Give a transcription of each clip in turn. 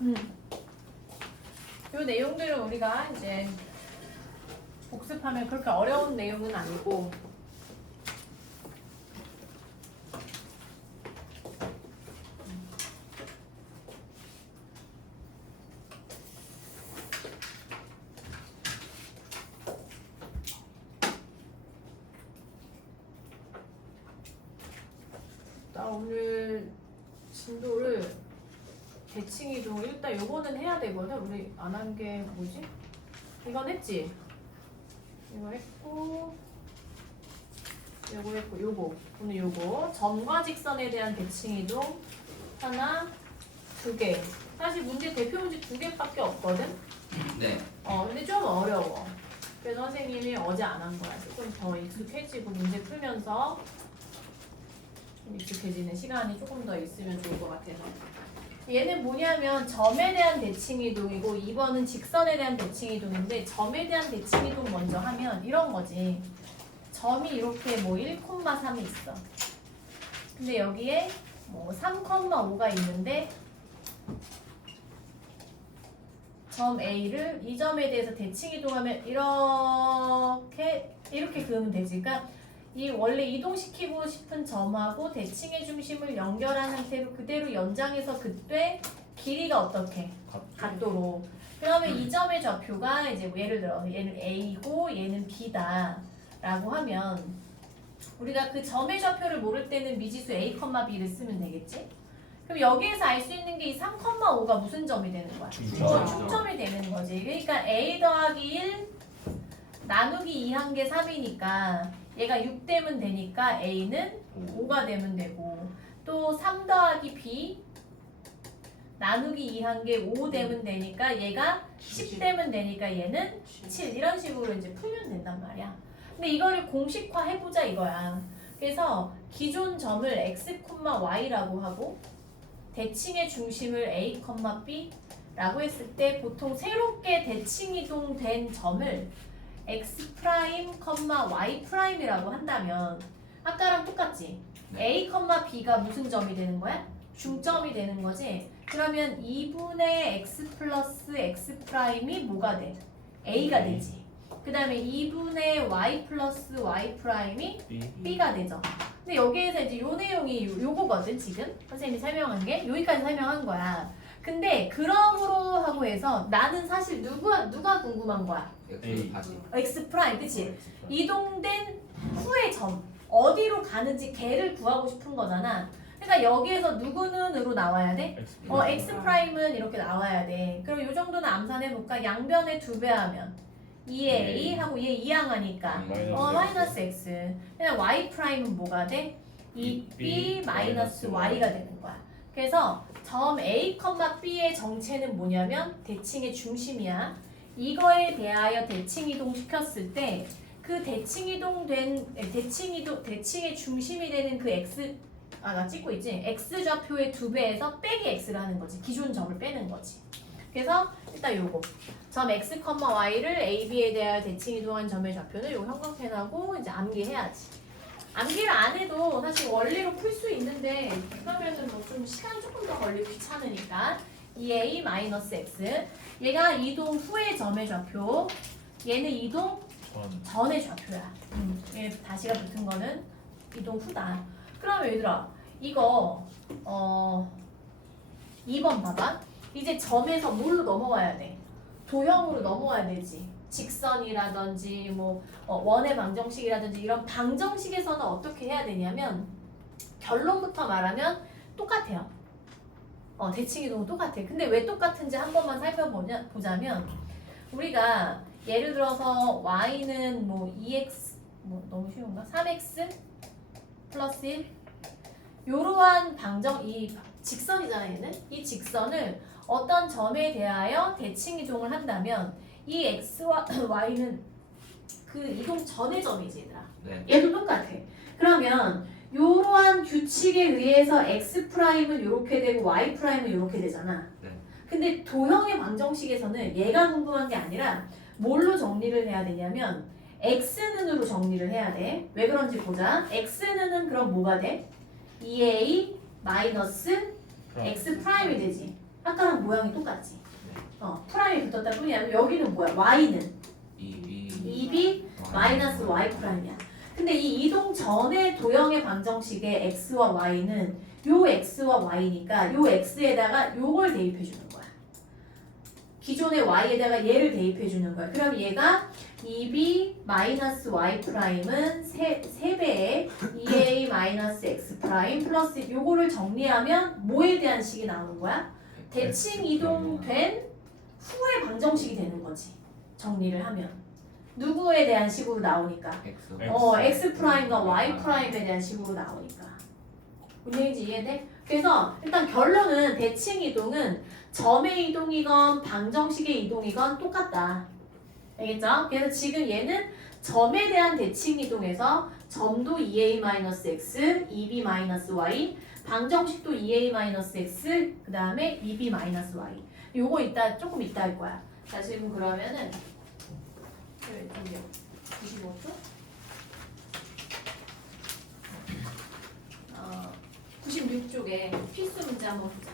이 내용들은 우리가 이제 복습하면 그렇게 어려운 내용은 아니고 나 오늘 진도를 대칭이동 일단 요거는 해야 되거든. 우리 안 한 게 뭐지? 이건 했지? 이거 했고 요거 했고 요거 오늘 요거 점과 직선에 대한 대칭이동 하나 두 개. 사실 문제 대표 문제 두 개밖에 없거든. 네. 근데 좀 어려워. 그래서 선생님이 어제 안 한 거야. 조금 더 익숙해지고 문제 풀면서 좀 익숙해지는 시간이 조금 더 있으면 좋을 것 같아서. 얘는 뭐냐면 점에 대한 대칭이동이고 2번은 직선에 대한 대칭이동인데 점에 대한 대칭이동 먼저 하면 이런 거지. 점이 이렇게 뭐 1,3이 있어. 근데 여기에 뭐 3,5가 있는데 점 A를 이 점에 대해서 대칭이동하면 이렇게 그으면 되지. 그러니까 이 원래 이동시키고 싶은 점하고 대칭의 중심을 연결한 상태로 그대로 연장해서 그때 길이가 어떻게? 같도록. 그러면 이 점의 좌표가 이제 예를 들어 얘는 A고 얘는 B다 라고 하면 우리가 그 점의 좌표를 모를 때는 미지수 A, B를 쓰면 되겠지? 그럼 여기에서 알 수 있는 게 이 3,5가 무슨 점이 되는 거야? 축점이 되는 거지. 그러니까 A 더하기 1 나누기 2 한 게 3이니까 얘가 6 되면 되니까 A는 5가 되면 되고 또 3 더하기 B 나누기 2 한 게 5 되면 되니까 얘가 10 되면 되니까 얘는 7 이런 식으로 이제 풀면 된단 말이야. 근데 이거를 공식화 해보자 이거야. 그래서 기존 점을 x, y라고 하고 대칭의 중심을 a, b 라고 했을 때 보통 새롭게 대칭 이동된 점을 x', y'이라고 한다면 아까랑 똑같지? a, b가 무슨 점이 되는 거야? 중점이 되는 거지? 그러면 2분의 x 플러스 x'이 뭐가 돼? a가 되지. 그 다음에 2분의 y 플러스 y'이 b가 되죠. 근데 여기에서 이제 요 내용이 요거거든 지금 선생님이 설명한 게 여기까지 설명한 거야. 근데 그러므로 하고 해서 나는 사실 누가 궁금한 거야? x 프라임 그치? 이동된 후의 점 어디로 가는지 걔를 구하고 싶은 거잖아. 그러니까 여기에서 누구는으로 나와야 돼? x 프라임은 이렇게 나와야 돼. 그럼 요 정도는 암산해 볼까? 양변에 2배 하면 2a 하고 얘 2항하니까 마이너스 x. 그냥 y 프라임은 뭐가 돼? 2b 마이너스 y가 되는 거야. 그래서 점 a, b의 정체는 뭐냐면 대칭의 중심이야. 이거에 대하여 대칭 이동 시켰을 때 그 대칭의 중심이 되는 그 x 나 찍고 있지? x 좌표의 2배에서 빼기 x를 하는 거지. 기존 점을 빼는 거지. 그래서 일단 요거 점 x, y를 a, b에 대하여 대칭 이동한 점의 좌표는 요 형광펜하고 이제 암기해야지. 암기를 안 해도 사실 원리로 풀 수 있는데 그러면은 뭐 좀 시간이 조금 더 걸리고 귀찮으니까 2a 마이너스 x 얘가 이동 후의 점의 좌표 얘는 이동 전의 좌표야. 얘 다시가 붙은 거는 이동 후다. 그러면 얘들아 이거 2번 봐봐. 이제 점에서 뭘로 넘어와야 돼? 도형으로 넘어와야 되지. 직선이라든지 뭐 원의 방정식이라든지 이런 방정식에서는 어떻게 해야 되냐면 결론부터 말하면 똑같아요. 대칭 이동은 똑같아. 근데 왜 똑같은지 한 번만 살펴보자면 우리가 예를 들어서 y는 뭐 2x 뭐 너무 쉬운가? 3x 플러스 1 요러한 이 직선이잖아 얘는. 이 직선을 어떤 점에 대하여 대칭 이동을 한다면 이 x와 y는 그 이동 전의 점이지 얘들아. 네. 얘도 똑같아. 그러면 이러한 규칙에 의해서 x'은 이렇게 되고 y'은 이렇게 되잖아. 네. 근데 도형의 방정식에서는 얘가 궁금한 게 아니라 뭘로 정리를 해야 되냐면 x는으로 정리를 해야 돼. 왜 그런지 보자. x는 그럼 뭐가 돼? 2a 마이너스 x'이 되지. 아까랑 모양이 똑같지. 프라임이 붙었다 뿐이야. 여기는 뭐야? y는 2b 마이너스 y 프라임이야. 근데 이 이동 전의 도형의 방정식의 x와 y는 요 x와 y니까 요 x에다가 요걸 대입해 주는 거야. 기존의 y에다가 얘를 대입해 주는 거야. 그럼 얘가 2b 마이너스 y 프라임은 3배의 2a 마이너스 x 프라임 플러스 요거를 정리하면 뭐에 대한 식이 나오는 거야? 대칭 이동된 후의 방정식이 되는 거지. 정리를 하면. 누구에 대한 식으로 나오니까? x 프라임과 y 프라임에 대한 식으로 나오니까. 문제인지 이해돼? 그래서 일단 결론은 대칭 이동은 점의 이동이건 방정식의 이동이건 똑같다. 알겠죠? 그래서 지금 얘는 점에 대한 대칭 이동에서 점도 2a-x, 2b-y, 방정식도 2a-x, 그 다음에 2b-y. 요거 조금 이따 할 거야. 자, 지금 그러면은 95초? 96쪽에 필수 문제 한번 보자.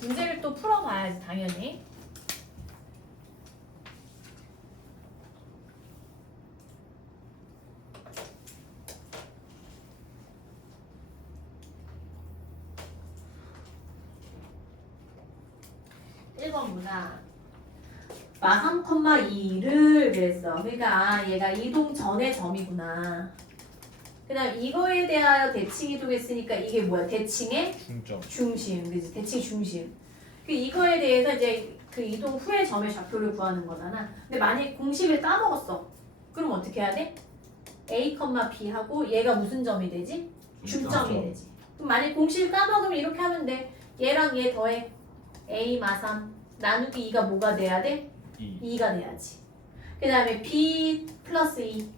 문제를 또 풀어봐야지 당연히. 보자. 마 3,2를 그랬어. 그러니까 얘가 이동 전의 점이구나. 그 다음 이거에 대하여 대칭 이동했으니까 이게 뭐야? 대칭의 중심. 그치? 대칭 중심. 이거에 대해서 이제 그 이동 후의 점의 좌표를 구하는 거잖아. 근데 만약에 공식을 까먹었어. 그럼 어떻게 해야 돼? A, B 하고 얘가 무슨 점이 되지? 중점이 되지. 그럼 만약에 공식을 까먹으면 이렇게 하면 돼. 얘랑 얘 더해. A 마3 나누기 2가 뭐가 돼야 돼? 2가 돼야지. 그 다음에 B 플러스 2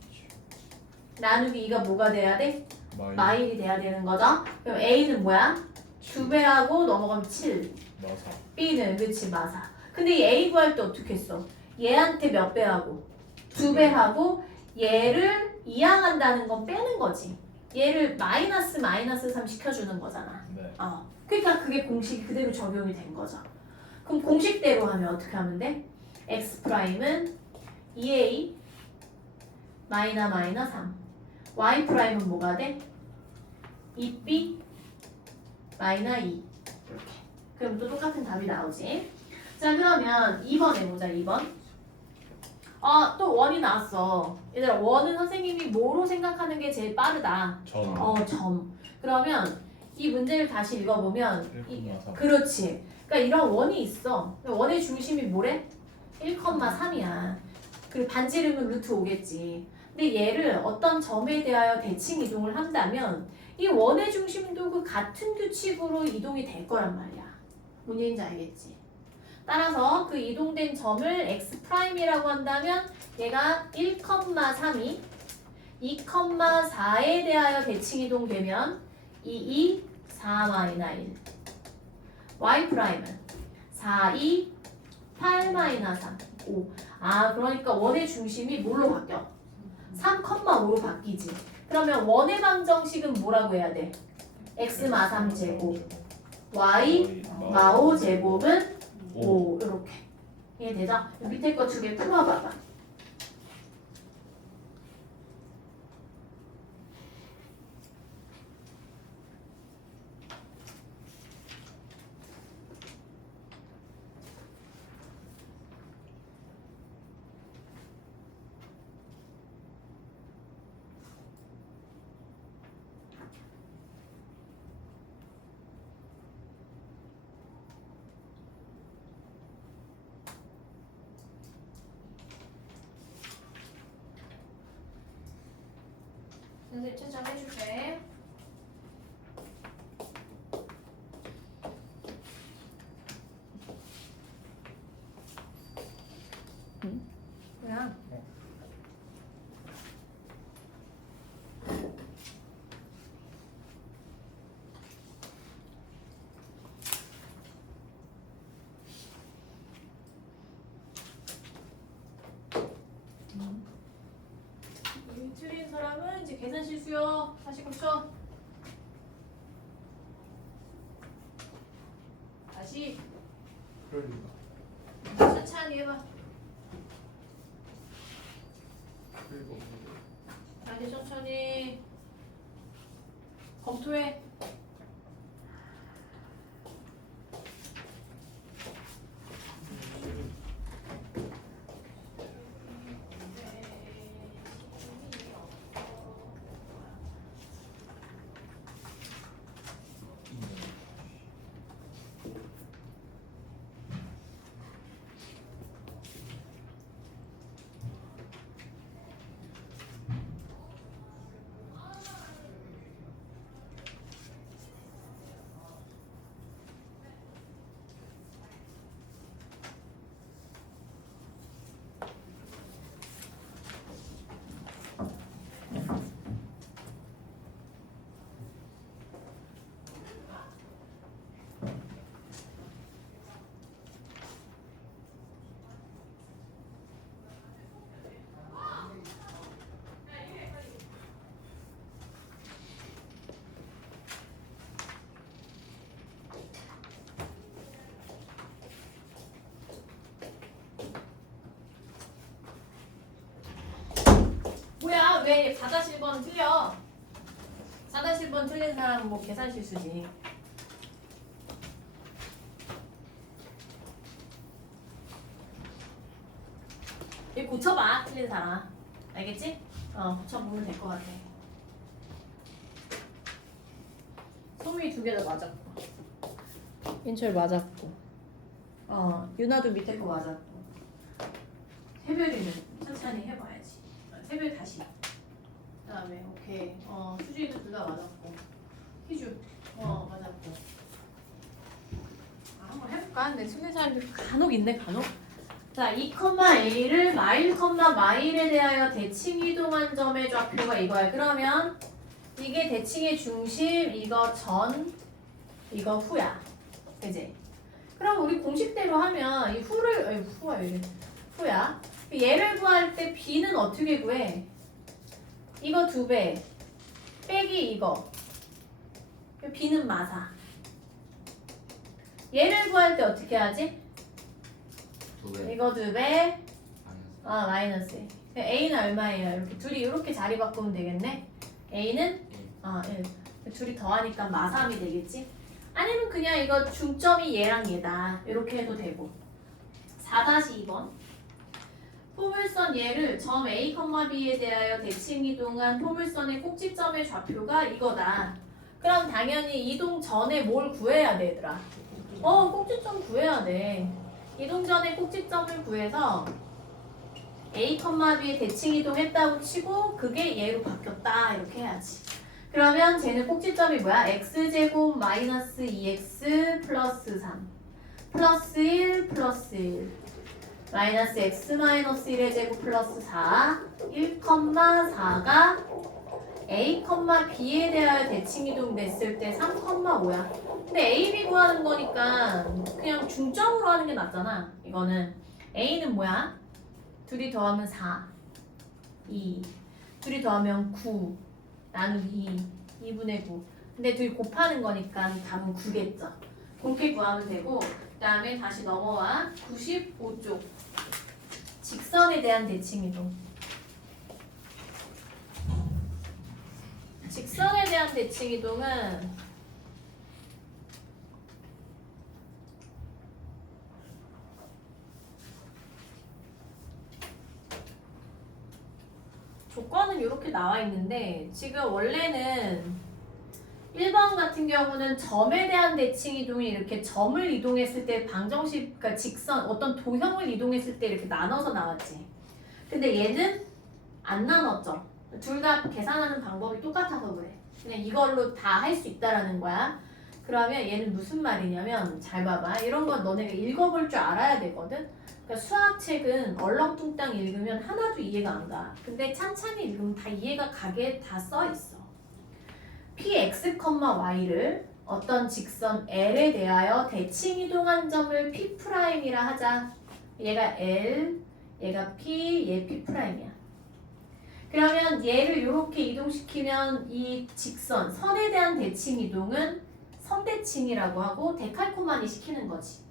나누기 2가 뭐가 돼야 돼? 마일이 돼야 되는 거죠. 그럼 A는 뭐야? 2배하고 넘어가면 7. 마사. B는 그치 마사. 근데 이 A 구할 때 어떻게 했어? 얘한테 몇 배하고? 2배하고 얘를 이항한다는 건 빼는 거지. 얘를 마이너스 3 시켜주는 거잖아. 네. 그러니까 그게 공식이 그대로 적용이 된 거죠. 그럼 공식대로 하면 어떻게 하면 돼? x 프라임은 2a 마이너 3 y 프라임은 뭐가 돼? 2b 마이너 2 이렇게. 그럼 또 똑같은 답이 나오지. 자 그러면 2번 해보자. 2번. 또 원이 나왔어. 얘들아 원은 선생님이 뭐로 생각하는 게 제일 빠르다? 점. 그러면 이 문제를 다시 읽어보면 1,3. 그렇지. 그러니까 이런 원이 있어. 원의 중심이 뭐래? 1,3이야. 그리고 반지름은 루트 5겠지. 근데 얘를 어떤 점에 대하여 대칭 이동을 한다면 이 원의 중심도 그 같은 규칙으로 이동이 될 거란 말이야. 뭔 얘기인지 알겠지? 따라서 그 이동된 점을 x'이라고 한다면 얘가 1,3이 2,4에 대하여 대칭 이동되면 2, 4-1 y 프라임은 4, 8, 3 5. 그러니까 원의 중심이 뭘로 바뀌어? 3,5로 바뀌지. 그러면 원의 방정식은 뭐라고 해야 돼? x 마 3제곱 y 마 5제곱은 5 이렇게. 이해되죠? 밑에 거 2개 풀어봐봐. 선생님 채점해줄게. 그냥 틀린 사람은 이제 계산 실수요. 49초. 다시 그러니까. 천천히 해봐. 그리고 다시 천천히 검토해. 뭐야? 왜 4-1번 틀려? 4-1번 틀린 사람은 뭐 계산 실수지. 이거 고쳐봐, 틀린 사람. 알겠지? 고쳐보면 될 것 같아. 소민이 2개 다 맞았고, 인철 맞았고, 유나도 밑에 거 맞았고. 해별이는 천천히 해봐야지. 해별 다시. 그다음에 오케이. 수지도 2 다 맞았고, 희주 맞았고. 한번 해볼까? 근데 틀린 사람들 간혹 있네, 간혹. 자, 2,A를 마일, 마일에 대하여 대칭 이동한 점의 좌표가 이거야. 그러면 이게 대칭의 중심, 이거 전, 이거 후야. 그지? 그럼 우리 공식대로 하면 이 후가 왜 이래? 후야. 얘를 구할 때 B는 어떻게 구해? 이거 2배 빼기 이거. B는 마사. 얘를 구할 때 어떻게 하지? 2배. 이거 2배 마이너스. A는 얼마예요? 이렇게 둘이 이렇게 자리 바꾸면 되겠네. A는 1. 둘이 더하니까 마삼이 되겠지? 아니면 그냥 이거 중점이 얘랑 얘다. 이렇게 해도 되고. 4-2번. 포물선 얘를 점 A, B에 대하여 대칭 이동한 포물선의 꼭지점의 좌표가 이거다. 그럼 당연히 이동 전에 뭘 구해야 돼, 얘들아? 꼭지점 구해야 돼. 이동 전에 꼭지점을 구해서 A, B에 대칭 이동했다고 치고 그게 얘로 바뀌었다. 이렇게 해야지. 그러면 쟤는 꼭지점이 뭐야? x제곱 마이너스 2x 플러스 3 플러스 1 플러스 1 마이너스 x 마이너스 1의 제곱 플러스 4 1,4가 A, B에 대하여 대칭 이동됐을 때 3,5야. 근데 A, B 구하는 거니까 그냥 중점으로 하는 게 낫잖아. 이거는 A는 뭐야? 둘이 더하면 4 2 둘이 더하면 9 나누기 2분의 9. 근데 둘이 곱하는 거니까 답은 9겠죠. 그렇게 구하면 되고, 그 다음에 다시 넘어와 95쪽 직선에 대한 대칭 이동. 직선에 대한 대칭 이동은 조건은 이렇게 나와 있는데 지금 원래는 1번 같은 경우는 점에 대한 대칭 이동이 이렇게 점을 이동했을 때 방정식, 그러니까 직선, 어떤 도형을 이동했을 때 이렇게 나눠서 나왔지. 근데 얘는 안 나눴죠. 둘 다 계산하는 방법이 똑같아서 그래. 그냥 이걸로 다 할 수 있다라는 거야. 그러면 얘는 무슨 말이냐면 잘 봐봐. 이런 건 너네가 읽어볼 줄 알아야 되거든. 그러니까 수학책은 얼렁뚱땅 읽으면 하나도 이해가 안 가. 근데 찬찬히 읽으면 다 이해가 가게 다 써 있어. px, y를 어떤 직선 L에 대하여 대칭 이동한 점을 P'이라 하자. 얘가 L, 얘가 P, 얘 P'이야. 그러면 얘를 이렇게 이동시키면 이 직선, 선에 대한 대칭 이동은 선대칭이라고 하고 데칼코마니 시키는 거지.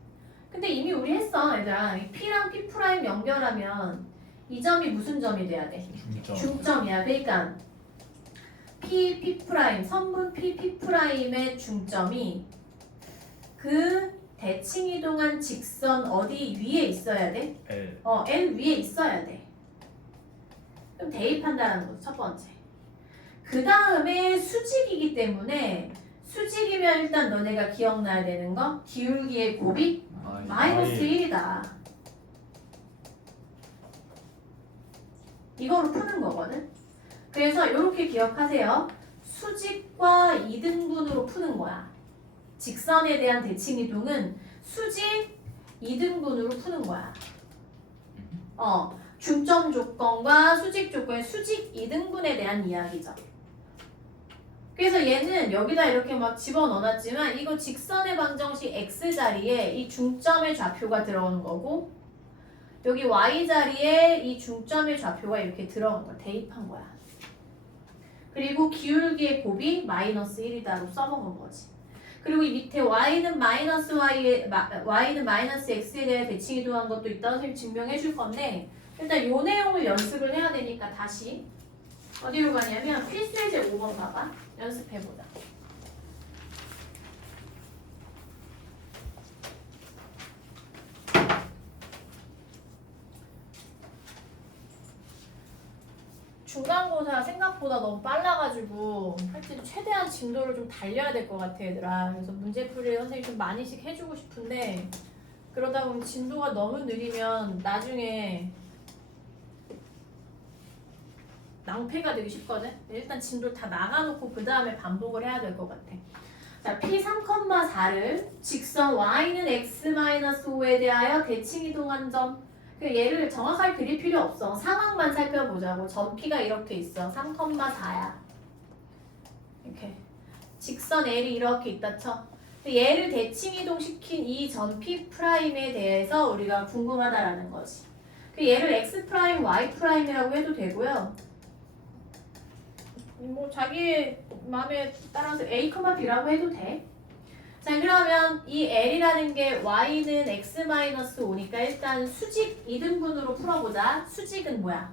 근데 이미 우리 했어 얘들아. 이 P랑 P' 연결하면 이 점이 무슨 점이 돼야 돼? 중점. 중점이야. 그러니까 P, P', 선분 P, P'의 중점이 그 대칭이동한 직선 어디 위에 있어야 돼? L. L 위에 있어야 돼. 그럼 대입한다는 거죠. 첫 번째. 그 다음에 수직이기 때문에 수직이면 일단 너네가 기억나야 되는 거 기울기의 곱이 마이너스 1이다. 이거로 푸는 거거든. 그래서 이렇게 기억하세요. 수직과 이등분으로 푸는 거야. 직선에 대한 대칭이동은 수직 이등분으로 푸는 거야. 중점 조건과 수직 조건의 수직 이등분에 대한 이야기죠. 그래서 얘는 여기다 이렇게 막 집어넣어놨지만 이거 직선의 방정식 x자리에 이 중점의 좌표가 들어오는 거고 여기 y자리에 이 중점의 좌표가 이렇게 들어온 거야. 대입한 거야. 그리고 기울기의 곱이 마이너스 1이다로 써먹은 거지. 그리고 이 밑에 y는 마이너스 y는 마이너스 x에 대해 대칭이동한 것도 있다고 선생님이 증명해 줄 건데 일단 요 내용을 연습을 해야 되니까 다시 어디로 가냐면 필수예제 5번 봐봐. 연습해보자. 중간고사 생각보다 너무 빨라가지고 하여튼 최대한 진도를 좀 달려야 될 것 같아 얘들아. 그래서 문제풀이를 선생님이 좀 많이씩 해주고 싶은데 그러다 보면 진도가 너무 느리면 나중에 낭패가 되기 쉽거든. 일단 진도 다 나가놓고 그 다음에 반복을 해야 될 것 같아. 자, P 3,4를 직선 y는 x-5에 대하여 대칭이동한 점. 얘를 정확하게 그릴 필요 없어. 상황만 살펴보자고. 점 P가 이렇게 있어. 3,4야. 이렇게. 직선 L이 이렇게 있다 쳐. 얘를 대칭이동시킨 이 점 P'에 대해서 우리가 궁금하다라는 거지. 얘를 x', y'이라고 해도 되고요. 뭐 자기 마음에 따라서 a, b라고 해도 돼. 자 그러면 이 L이라는 게 y는 x-5니까 일단 수직 이등분으로 풀어보자. 수직은 뭐야?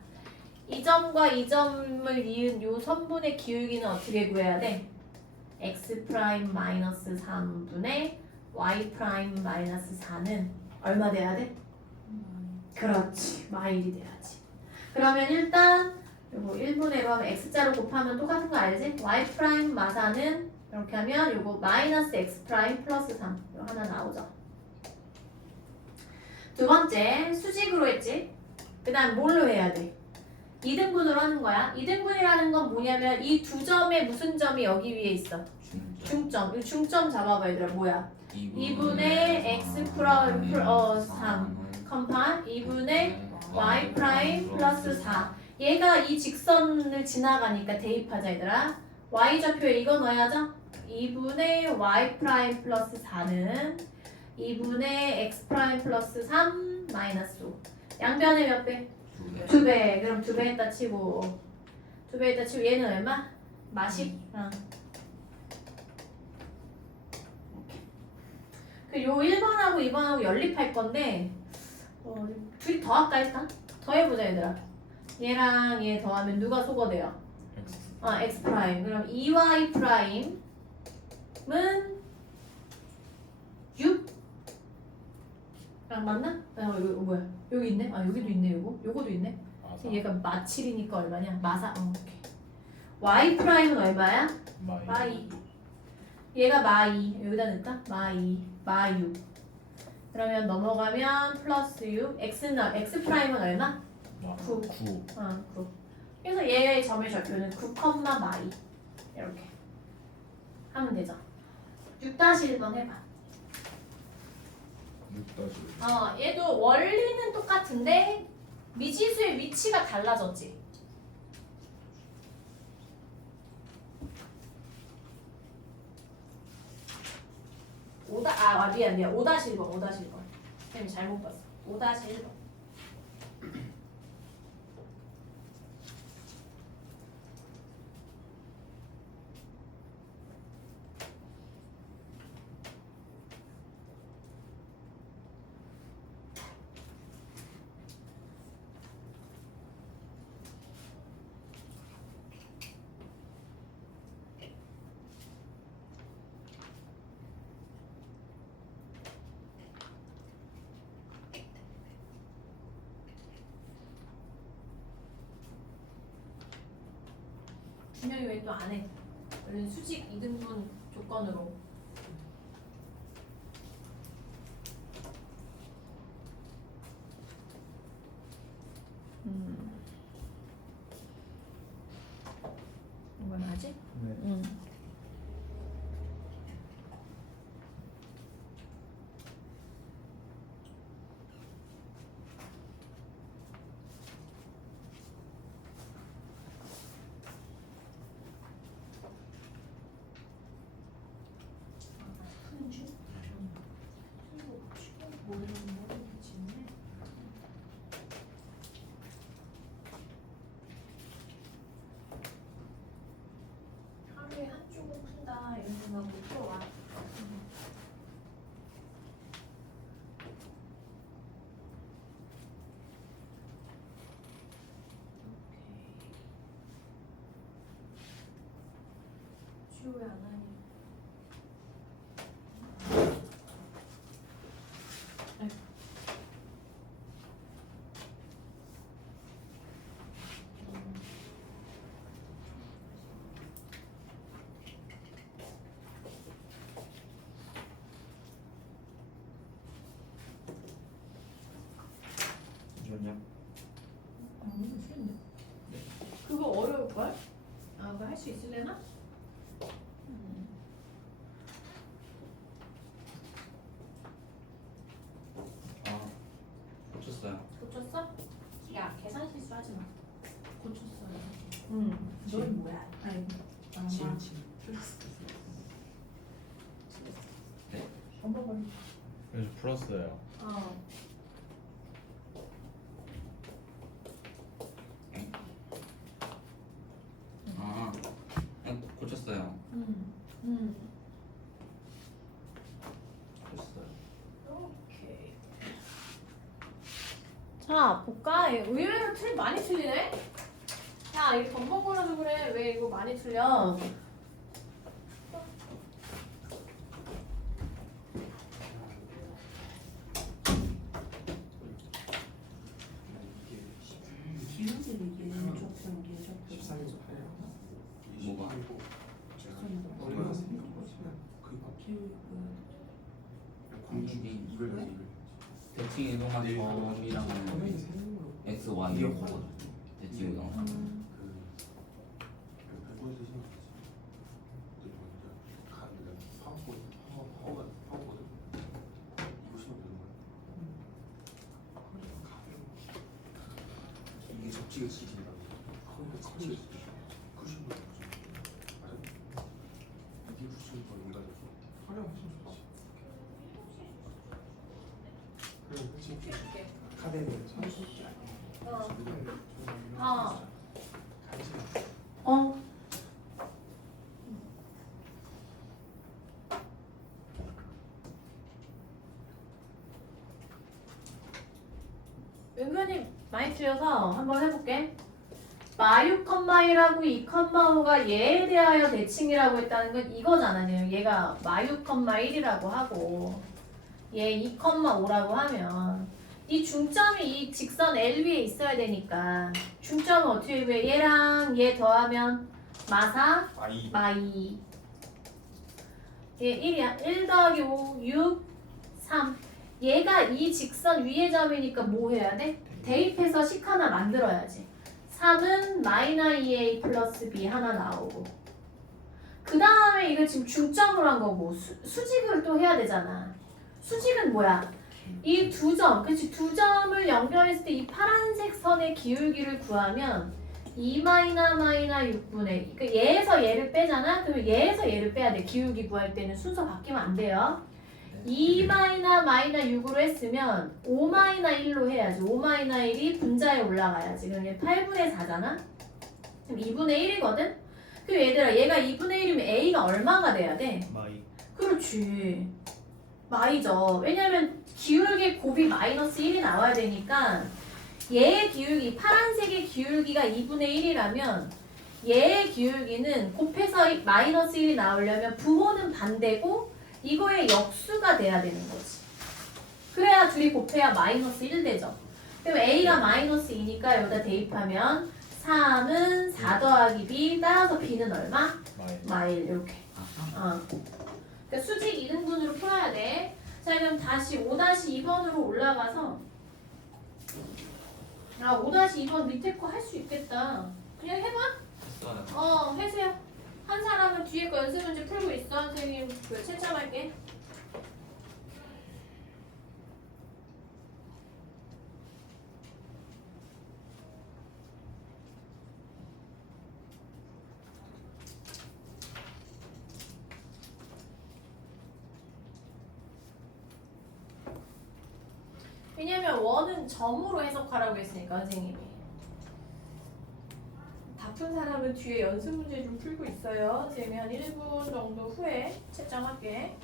이 점과 이 점을 이은 요 선분의 기울기는 어떻게 구해야 돼? x'-3분의 y'-4는 얼마 돼야 돼? 그렇지. 마일이 돼야지. 그러면 일단 요거 1분의 1로 하면 x자로 곱하면 똑같은 거 알지? y'-마사는 이렇게 하면 요거 마이너스 x' 플러스 3 이거 하나 나오죠. 두 번째 수직으로 했지. 그 다음 뭘로 해야 돼? 이등분으로 하는 거야. 이등분이라는 건 뭐냐면 이 두 점의 무슨 점이 여기 위에 있어? 중점. 이 중점 잡아봐 얘들아. 뭐야? 2분의 x 플러스 3 컴파 2분의 y 플러스 4 얘가 이 직선을 지나가니까 대입하자 얘들아. y 좌표에 이거 넣어야죠. 2분의 y 플러스 4는 2분의 x 플러스 3 마이너스 5 양변에 몇 배? 2배. 그럼 2배 했다 치고 2배 했다 치고 얘는 얼마? 마십? 요 1번하고 2번하고 연립할 건데 둘이 더할까 일단? 더해보자 얘들아. 얘랑 얘 더하면 누가 소거돼요? x 프라임. 그럼 2y 프라임은 6? 랑 맞나? 이거 뭐야? 여기 있네? 여기도 있네 요거도 있네? 얘가 마7이니까 얼마냐? 마사 오케이. y 프라임은 얼마야? 마2. 얘가 마2 여기다 넣을까? 마6 그러면 넘어가면 플러스 6 x 프라임은 얼마? 9 9 그래서 얘의 점의 좌표는 9, 마2 이렇게 하면 되죠. 6-1번 해봐. 6-1. 얘도 원리는 똑같은데 미지수의 위치가 달라졌지. 미안 5-1번 선생님 잘못 봤어. 5-1번 준영이 왜 또 안 해? 원래 수직 2등분 조건으로. 이건 아직? 네. 푸는 줄? 이거 지금 모르는 질문에. 하루에 한쪽은 푼다 이런 생각 못 들어와. 지호 왜안 하니? 잠시만요. 싫은데? 그거 어려울걸? 아, 그거 할 수 있을래나? 아, 고쳤어요. 고쳤어? 야, 계산 실수하지 마. 고쳤어요. 응. 넌 뭐야? 아니, 네. 엄마가. 그래서 풀었어요. 어. 아, 고쳤어요. 응. 고쳤어요. 오케이. 자, 볼까? 의외로 많이 틀리네? 야, 이거 덤벙거려서 그래. 왜 이거 많이 틀려? 뭐가? 공식이 대칭 이동한 점이랑 x, y 거거든요. 대칭 이동한 점. 이게 접지가 시집이라고. 거기가 접지가 시집. 90분. 맞아? 이게 90분 여기가 됐어. 화려 훨씬 좋지. 그래, 훨씬 좋지. 카드는 선수기 아니야. 어. 간지가. 어. 은근히 많이 틀려서 한번 해볼게. 마유 컴마이라고 2,5가 얘에 대하여 대칭이라고 했다는 건 이거잖아요. 얘가 마유 컴마 1이라고 하고 얘 2,5라고 하면 이 중점이 이 직선 L 위에 있어야 되니까 중점은 어떻게 구해? 얘랑 얘 더하면 마사 아이. 마이 얘 1이야. 1 더하기 5, 6, 3 얘가 이 직선 위의 점이니까 뭐 해야 돼? 대입해서 식 하나 만들어야지. 3은 마이너 2a 플러스 b 하나 나오고 그 다음에 이거 지금 중점으로 한 거고 수직을 또 해야 되잖아. 수직은 뭐야? 이 두 점, 그치? 두 점을 연결했을 때 이 파란색 선의 기울기를 구하면 2 마이너 6분의 그러니까 얘에서 얘를 빼잖아? 그러면 얘에서 얘를 빼야 돼. 기울기 구할 때는 순서 바뀌면 안 돼요. 2 마이너 6으로 했으면 5 마이너 1로 해야지. 5 마이너 1이 분자에 올라가야지. 그럼 얘 8분의 4잖아? 그럼 2분의 1이거든? 그럼 얘들아 얘가 2분의 1이면 A가 얼마가 돼야 돼? 마이. 그렇지. 마이죠. 왜냐면 기울기 곱이 마이너스 1이 나와야 되니까 얘의 기울기, 파란색의 기울기가 2분의 1이라면 얘의 기울기는 곱해서 마이너스 1이 나오려면 부호는 반대고 이거의 역수가 돼야 되는 거지. 그래야 둘이 곱해야 마이너스 1 되죠. 그럼 A가 마이너스 2니까 여기다 대입하면 3은 4 더하기 b 따라서 b는 얼마? 마이. 마일 이렇게. 아하. 그러니까 수직 이등분으로 풀어야 돼. 자 그럼 다시 5-2번으로 올라가서 5-2번 밑에 거 할 수 있겠다. 그냥 해봐. 했어요. 해세요. 한 사람은 뒤에 거 연습 문제 풀고 있어. 선생님 그 채점할게. 왜냐면 원은 점으로 해석하라고 했으니까 선생님이. 다 푼 사람은 뒤에 연습 문제 좀 풀고 있어요. 선생님이 한 1분 정도 후에 채점할게.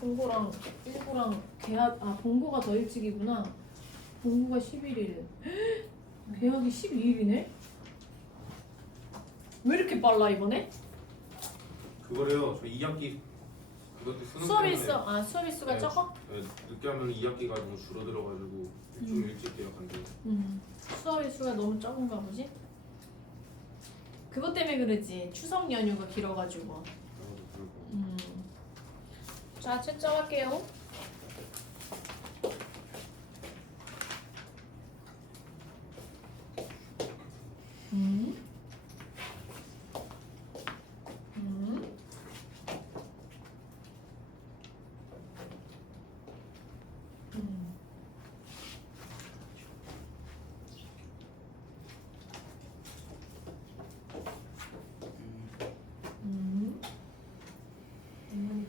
봉고랑 일고랑 계약 봉고가 더 일찍이구나. 봉고가 11일. 계약이 12일이네. 왜 이렇게 빨라 이번에? 그거래요. 저 2학기 그것도 수능 수업 때문에 일수 수업 일수가 네. 적어? 네, 늦게 하면 2학기가 너무 줄어들어가지고 좀 일찍 계약한대요. 수업 일수가 너무 적은가 보지? 그것 때문에 그러지. 추석 연휴가 길어가지고. 그리고 자, 채점할게요.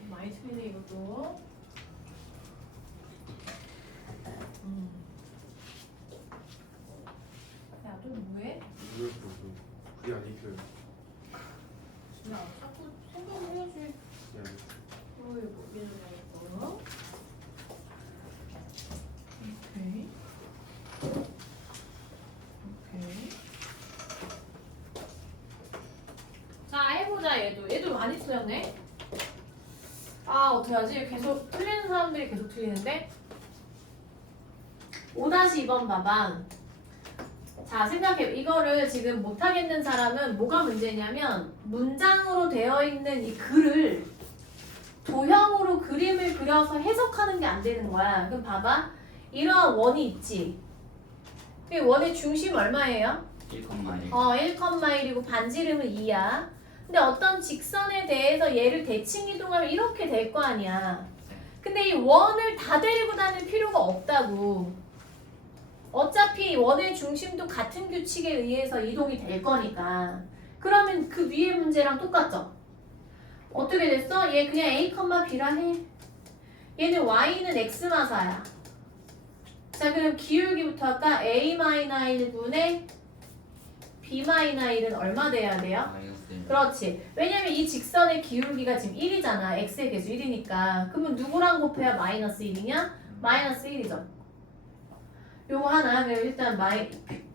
많이 틀리네 이것도. 야, 너 뭐해? 이걸 보고 그게 안 익혀요. 야, 자꾸 생각을 해야지. 그냥 어이구, 미안해. 오케이. 오케이. 자, 해보자, 얘도 많이 틀렸네. 어떡하지? 계속 틀리는 사람들이 계속 틀리는데? 5-2번 봐봐. 자, 생각해. 이거를 지금 못하겠는 사람은 뭐가 문제냐면 문장으로 되어 있는 이 글을 도형으로 그림을 그려서 해석하는 게 안 되는 거야. 그럼 봐봐. 이러한 원이 있지. 이 원의 중심 얼마예요? 1,1. 1,1이고 반지름은 2야. 근데 어떤 직선에 대해서 얘를 대칭 이동하면 이렇게 될 거 아니야. 근데 이 원을 다 데리고 다닐 필요가 없다고. 어차피 원의 중심도 같은 규칙에 의해서 이동이 될 거니까. 그러면 그 위에 문제랑 똑같죠? 어떻게 됐어? 얘 그냥 A, B라 해. 얘는 Y는 X마사야. 자, 그럼 기울기부터 할까? A-1분의 B-1은 얼마 돼야 돼요? 마이너스 1. 그렇지. 왜냐면 이 직선의 기울기가 지금 1이잖아. x의 개수 1이니까. 그러면 누구랑 곱해야 마이너스 1이냐? 마이너스 1이죠. 요거 하나. 그럼 일단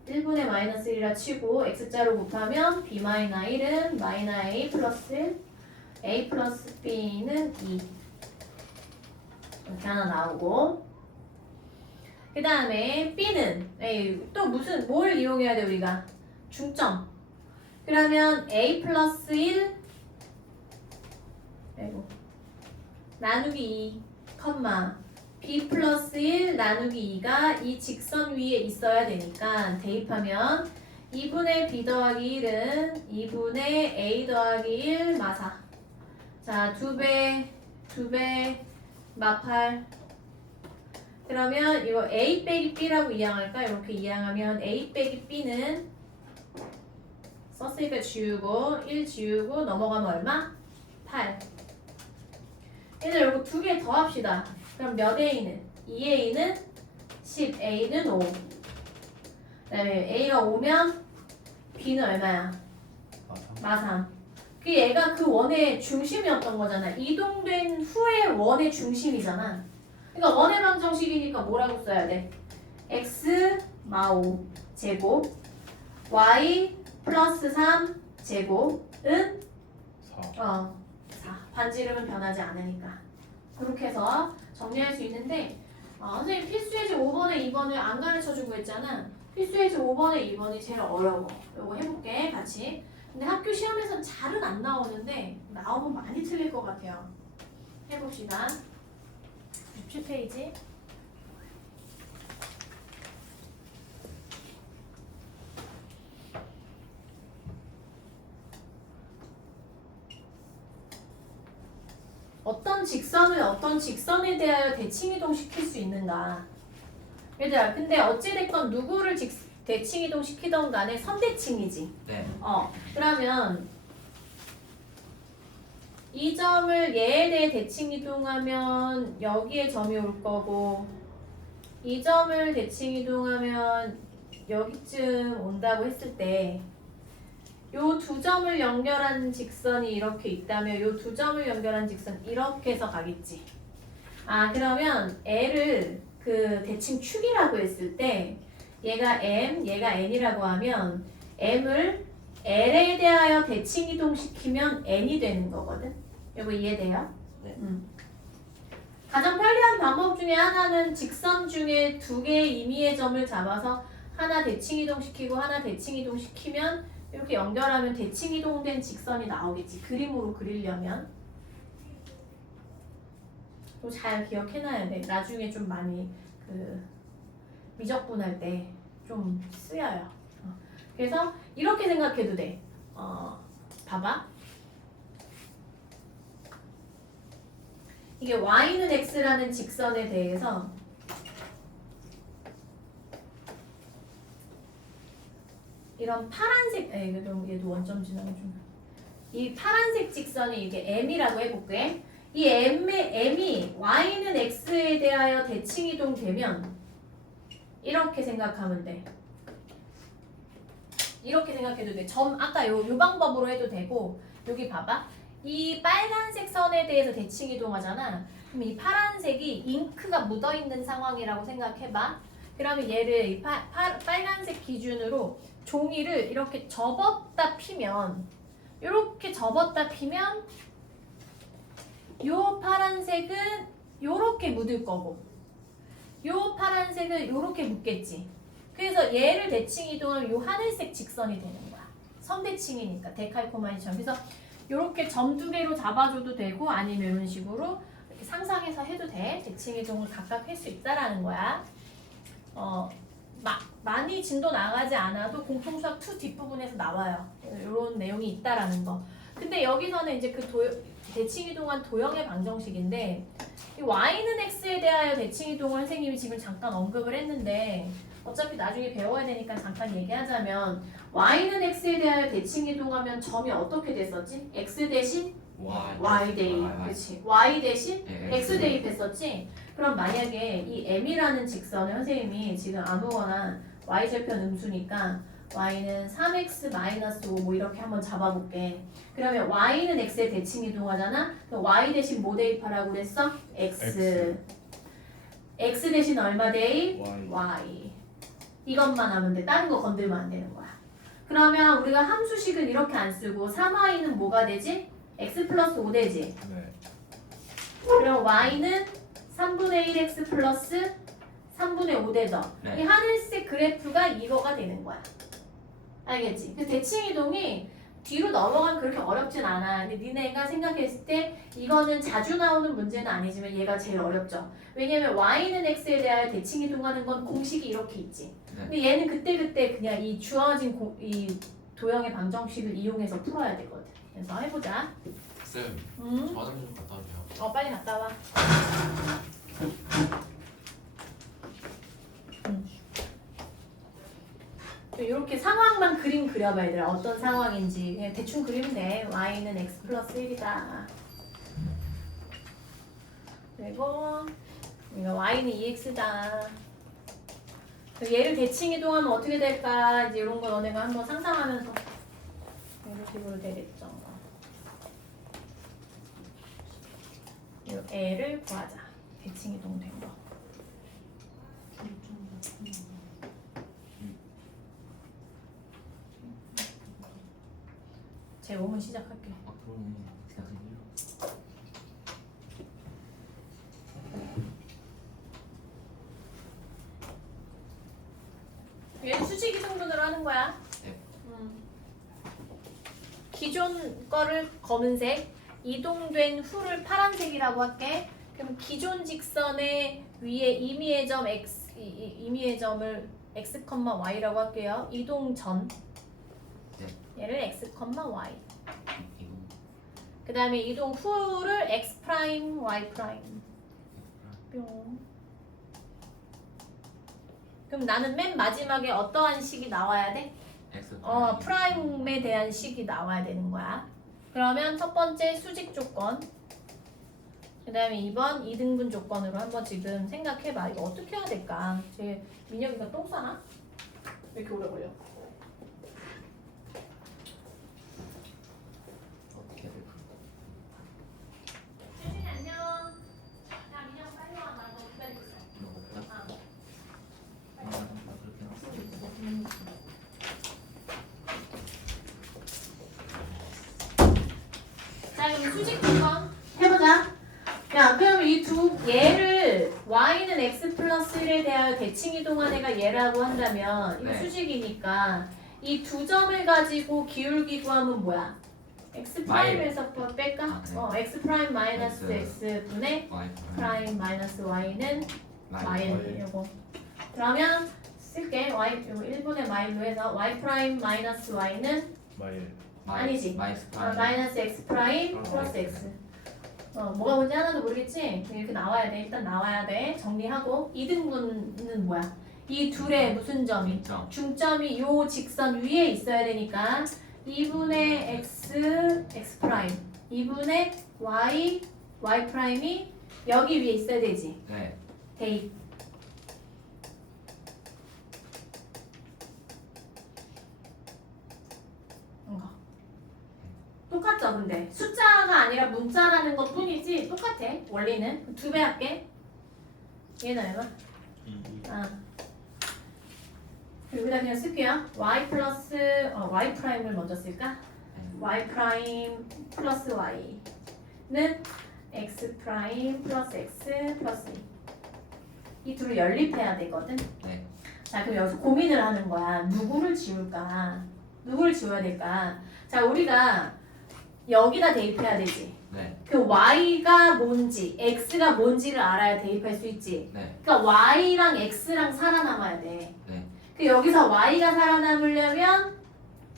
1분의 마이너스 1이라 치고 x자로 곱하면 b-1은 -a 플러스 1, a 플러스 b는 2. 이렇게 하나 나오고. 그 다음에 b는 또 뭘 이용해야 돼 우리가? 중점. 그러면 a 플러스 1 나누기 2 b 플러스 1 나누기 2가 이 직선 위에 있어야 되니까 대입하면 2분의 b 더하기 1은 2분의 a 더하기 1 마사. 자, 2배 마팔. 그러면 이거 a 빼기 b라고 이항할까? 이렇게 이항하면 a 빼기 b는 썼으니까 지우고 1 지우고 넘어가면 얼마? 8. 얘들 이거 두 개 더 합시다. 그럼 몇 a는? 2a는 10, a는 5. 그 다음에 a가 5면 b는 얼마야? 맞아. 마삼. 그 얘가 그 원의 중심이었던 거잖아. 이동된 후의 원의 중심이잖아. 그러니까 원의 방정식이니까 뭐라고 써야 돼? x 마오 제곱 y 플러스 3 제곱은 4. 4. 반지름은 변하지 않으니까. 그렇게 해서 정리할 수 있는데 선생님 필수예제 5번에 2번을 안 가르쳐주고 했잖아. 필수예제 5번에 2번이 제일 어려워. 이거 해볼게 같이. 근데 학교 시험에선 잘은 안 나오는데 나오면 많이 틀릴 것 같아요. 해봅시다. 67페이지. 어떤 직선을 어떤 직선에 대하여 대칭이동 시킬 수 있는가? 얘들아, 근데 어찌됐건 누구를 대칭이동 시키던 간에 선대칭이지. 네. 그러면 이 점을 얘에 대해 대칭이동하면 여기에 점이 올 거고 이 점을 대칭이동하면 여기쯤 온다고 했을 때 요 두 점을 연결한 직선이 이렇게 있다면 요 두 점을 연결한 직선 이렇게 해서 가겠지. 그러면 L을 그 대칭축이라고 했을 때 얘가 M, 얘가 N이라고 하면 M을 L에 대하여 대칭이동시키면 N이 되는 거거든. 이거 이해돼요? 네. 가장 편리한 방법 중에 하나는 직선 중에 두 개의 임의의 점을 잡아서 하나 대칭이동시키고 하나 대칭이동시키면 이렇게 연결하면 대칭이동된 직선이 나오겠지. 그림으로 그리려면. 또 잘 기억해놔야 돼. 나중에 좀 많이 그 미적분할 때 좀 쓰여요. 그래서 이렇게 생각해도 돼. 봐봐. 이게 y는 x라는 직선에 대해서 이런 파란색, 얘도 원점 지나면 좀. 이 파란색 직선이 이게 m이라고 해볼게. 이 m이 y는 x에 대하여 대칭이동 되면 이렇게 생각하면 돼. 이렇게 생각해도 돼. 아까 요 방법으로 해도 되고, 여기 봐봐. 이 빨간색 선에 대해서 대칭이동하잖아. 그럼 이 파란색이 잉크가 묻어있는 상황이라고 생각해봐. 그러면 얘를 이 빨간색 기준으로 종이를 이렇게 접었다 피면, 이렇게 접었다 피면 요 파란색은 요렇게 묻을 거고 요 파란색은 요렇게 묻겠지. 그래서 얘를 대칭이동하면 요 하늘색 직선이 되는 거야. 선대칭이니까 데칼코마니처럼. 그래서 요렇게 점 두 개로 잡아줘도 되고 아니면 이런 식으로 이렇게 상상해서 해도 돼. 대칭이동을 각각 할 수 있다라는 거야. 많이 진도 나가지 않아도 공통수학 2 뒷부분에서 나와요. 이런 내용이 있다라는 거. 근데 여기서는 이제 그 대칭이동한 도형의 방정식인데 이 y는 x에 대하여 대칭이동을 선생님이 지금 잠깐 언급을 했는데 어차피 나중에 배워야 되니까 잠깐 얘기하자면 y는 x에 대하여 대칭이동하면 점이 어떻게 됐었지? x 대신 y 대입. 그렇지. y 대신 x 대입했었지? 그럼 만약에 이 m이라는 직선을 선생님이 지금 아무거나 y절편 음수니까 y는 3x-5 뭐 이렇게 한번 잡아볼게. 그러면 y는 x에 대칭이동하잖아. 그럼 y 대신 뭐 대입하라고 그랬어? x. x 대신 얼마 대입? y. 이것만 하면 돼. 다른 거 건들면 안 되는 거야. 그러면 우리가 함수식은 이렇게 안 쓰고 3y는 뭐가 되지? x 플러스 5 되지? 네. 그럼 y는 3분의 1x 플러스 3분의 5 되죠? 네. 이 하늘색 그래프가 이거가 되는 거야. 알겠지? 그 대칭이동이 뒤로 넘어가면 그렇게 어렵진 않아. 근데 니네가 생각했을 때 이거는 자주 나오는 문제는 아니지만 얘가 제일 어렵죠. 왜냐면 y는 x에 대하여 대칭이동하는 건 공식이 이렇게 있지. 근데 얘는 그때그때 그냥 이 주어진 이 도형의 방정식을 이용해서 풀어야 되거든. 그래서 해보자. 쌤, 저 화장실 좀 갔다 올게요. 빨리 갔다 와. 이렇게 상황만 그림 그려봐 얘들아. 어떤 상황인지 그냥 대충 그리면 돼. y는 x 플러스 1이다. 그리고 이거 y는 2x다. 얘를 대칭 이동하면 어떻게 될까? 이제 이런 거 너네가 한번 상상하면서 얘를 기본으로 되겠죠. 이 애를 구하자. 대칭 이동된 거. 제 5분 시작할게요. 그러네. 기다리세요. 얘는 수직 이동분으로 하는 거야. 네. 기존 거를 검은색, 이동된 후를 파란색이라고 할게. 그럼 기존 직선의 위에 임의의 점 x, 임의의 점을 x, y라고 할게요. 이동 전. 네. 얘를 x, y. 이거. 그 다음에 이동 후를 x 프라임, y 프라임. 뿅. 그럼 나는 맨 마지막에 어떠한 식이 나와야 돼? X. 프라임에 대한 식이 나와야 되는 거야. 그러면 첫 번째 수직 조건, 그 다음에 2번 이등분 조건으로 한번 지금 생각해봐. 이거 어떻게 해야 될까? 제 민혁이가 똥 싸나? 왜 이렇게 오래 걸려? 어떻게 해야 될까? 수진이 안녕. 야 민혁 빨리 와. 나 너 기다리고 있어. 이거 없다. 아. 그렇게 해놨어. 자 그럼 수직 조건 해보자. 야 그럼 이 두 얘를 y는 x 플러스 1에 대하여 대칭 이동한 애가 얘라고 한다면 이거 네. 수직이니까 이 두 점을 가지고 기울기 구하면 뭐야? x 프라임에서 뺄까? 아, 네. x 프라임 마이너스 X. x 분의 Y 프라임 마이너스 y는 마이. y 요거. 그러면 쓸게 y 요거 1분의 마일로 해서 y 프라임 마이너스 y는 마일. 아니지. 마이너스 프라임. 마이너스 x 프라임 플러스 x. 뭐가 뭔지 하나도 모르겠지? 이렇게 나와야 돼. 일단 나와야 돼. 정리하고 2등분은 뭐야? 이 둘의 무슨 점이? 점. 중점이 요 직선 위에 있어야 되니까 2분의 x 프라임 2분의 y 프라임이 여기 위에 있어야 되지. 네. 대입. 이거. 똑같죠 근데 숫자가 아니라 문자라는 것 뿐이지 똑같아 원리는. 2배 할게. 얘는 얼마? 2. 여기다 그냥 쓸게요. y 플러스 y 프라임을 먼저 쓸까? 네. y 프라임 플러스 y는 x 프라임 플러스 x 플러스 2. 이 둘을 연립해야 되거든. 네. 자 그럼 여기서 고민을 하는 거야. 누구를 지울까? 누구를 지워야 될까? 자 우리가 여기다 대입해야 되지. 네. 그 y가 뭔지 x가 뭔지를 알아야 대입할 수 있지. 네. 그러니까 y랑 x랑 살아남아야 돼. 네. 그 여기서 y가 살아남으려면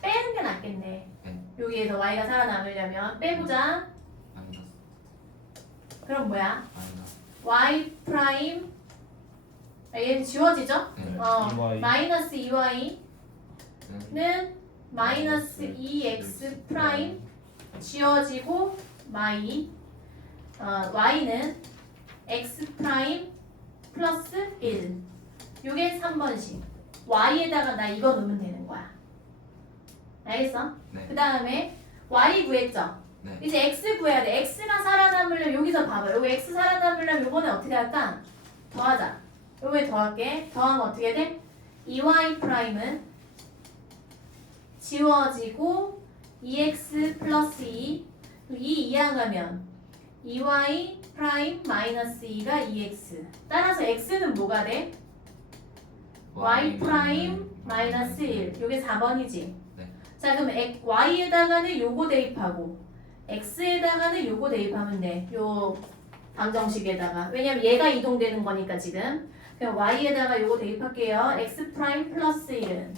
빼는 게 낫겠네. 네. 여기에서 y가 살아남으려면 빼보자. 마이너스. 그럼 뭐야? 마이너스. y 프라임 얘는 지워지죠? 네. EY. 마이너스 2y는 네. 마이너스 2x 프라임 지워지고 y는 x 프라임 플러스 1. 요게 3번식. y에다가 나 이거 넣으면 되는 거야. 알겠어? 네. 그 다음에 y 구했죠? 네. 이제 x 구해야 돼. x가 살아남으려면 여기서 봐봐. 여기 x 살아남으려면 요번에 어떻게 할까? 더하자. 요번에 더할게. 더하면 어떻게 돼? 2y 프라임은 지워지고 2x 플러스 2 이항하면 2y 프라임 마이너스 2가 2x. 따라서 x는 뭐가 돼? y 프라임 마이너스 1. 요게 4번이지. 네. 자 그럼 y에다가는 요거 대입하고 x에다가는 요거 대입하면 돼. 요 방정식에다가. 왜냐면 얘가 이동되는 거니까 지금. 그럼 y에다가 요거 대입할게요. x 프라임 플러스 1은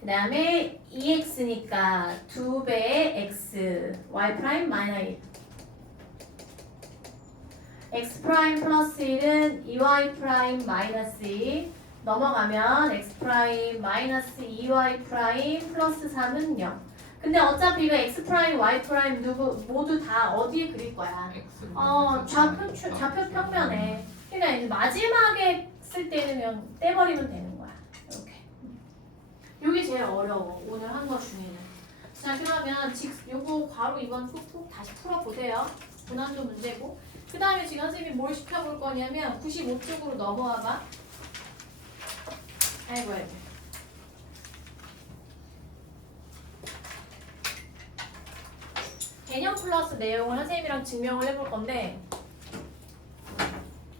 그 다음에 2x니까 2배의 x y 프라임 마이너스 1. x 프라임 플러스 1은 2y 프라임 마이너스 2 넘어가면 x 프라임 마이너스 2y 프라임 플러스 3은 0. 근데 어차피 이거 x 프라임 y 프라임 모두 다 어디에 그릴 거야? X. 좌표 평면에. 그러니까 이제 마지막에 있을 때는 그냥 떼버리면 되는 거야. 이렇게. 요게 제일 어려워. 오늘 한 거 중에는. 자, 그러면 요거 괄호 2번 꾹꾹 다시 풀어보세요. 고난도 문제고. 그 다음에 지금 선생님이 뭘 시켜볼 거냐면 95쪽으로 넘어와 봐. 아이고. 개념 플러스 내용을 선생님이랑 증명을 해볼 건데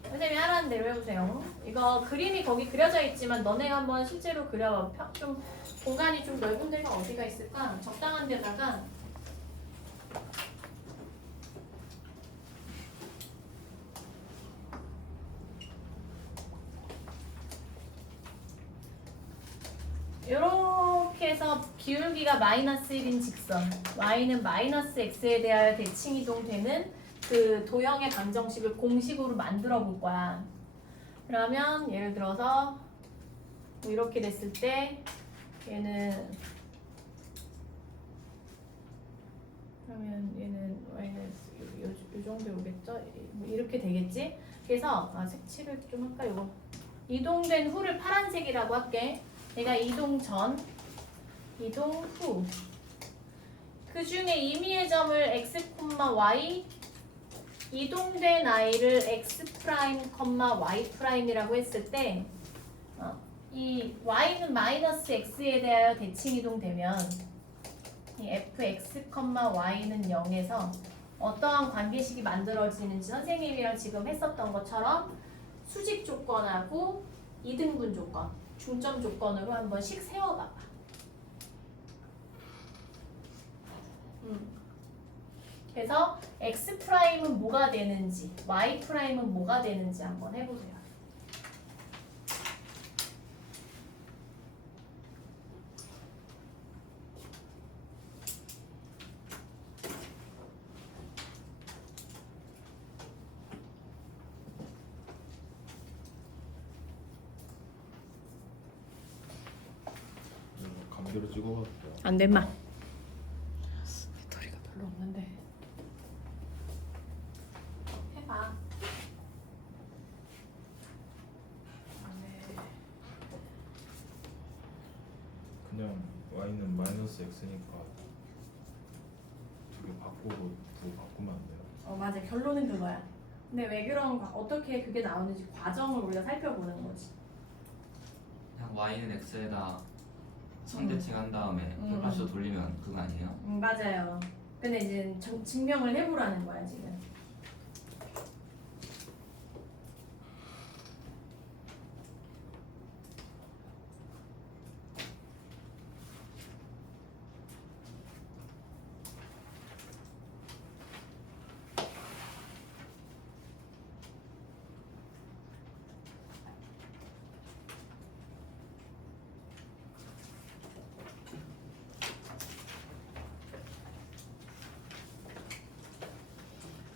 선생님이 하라는 대로 해보세요. 이거 그림이 거기 그려져 있지만 너네가 한번 실제로 그려봐. 좀 공간이 좀 넓은 데가 어디가 있을까? 적당한 데다가 이렇게 해서 기울기가 마이너스 1인 직선 y는 마이너스 x에 대하여 대칭 이동되는 그 도형의 방정식을 공식으로 만들어 볼 거야. 그러면 예를 들어서 뭐 이렇게 됐을 때 얘는 그러면 얘는 y는 요 정도 오겠죠? 뭐 이렇게 되겠지? 그래서 색칠을 좀 할까 요거 이동된 후를 파란색이라고 할게. 얘가 이동 전, 이동 후. 그 중에 임의의 점을 x, y, 이동된 i를 x 프라임, y 프라임이라고 했을 때, 이 y는 마이너스 x에 대하여 대칭 이동되면 이 fx, y는 0에서 어떠한 관계식이 만들어지는지 선생님이랑 지금 했었던 것처럼 수직 조건하고 이등분 조건, 중점 조건으로 한 번씩 세워봐봐. 그래서 x 프라임은 뭐가 되는지, y 프라임은 뭐가 되는지 한번 해보세요. 감기로 찍어봤어요. 안 된마. 배터리가 별로 없는데. 해봐. 그냥 y는 마이너스 x니까 두 개 바꾸고 두 바꾸면 안 돼요? 맞아. 결론은 그거야. 근데 왜 어떻게 그게 나오는지 과정을 우리가 살펴보는 거지. 그냥 y는 x에다 상대칭 한 다음에 플러스 돌리면 그거 아니에요? 맞아요. 근데 이제 증명을 해보라는 거야 지금.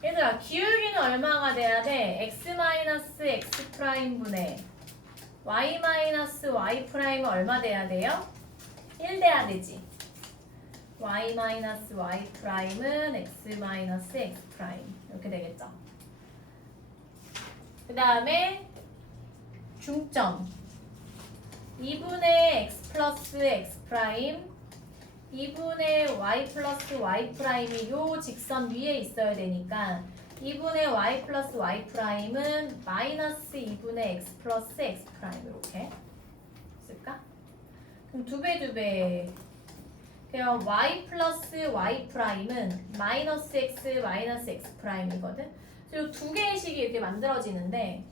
얘들아, 기울기는 얼마가 돼야 돼? x 마이너스 x 프라임 분의 y 마이너스 y 프라임은 얼마 돼야 돼요? 1 돼야 되지. y 마이너스 y 프라임은 x 마이너스 x 프라임 이렇게 되겠죠. 그 다음에 중점 2분의 x 플러스 x 프라임 2분의 y 플러스 y 프라임이 요 직선 위에 있어야 되니까 2분의 y 플러스 y 프라임은 마이너스 2분의 x 플러스 x 프라임 이렇게 쓸까? 그럼 2배 그럼 y 플러스 y 프라임은 마이너스 x 마이너스 x 프라임이거든. 그리고 두 개의 식이 이렇게 만들어지는데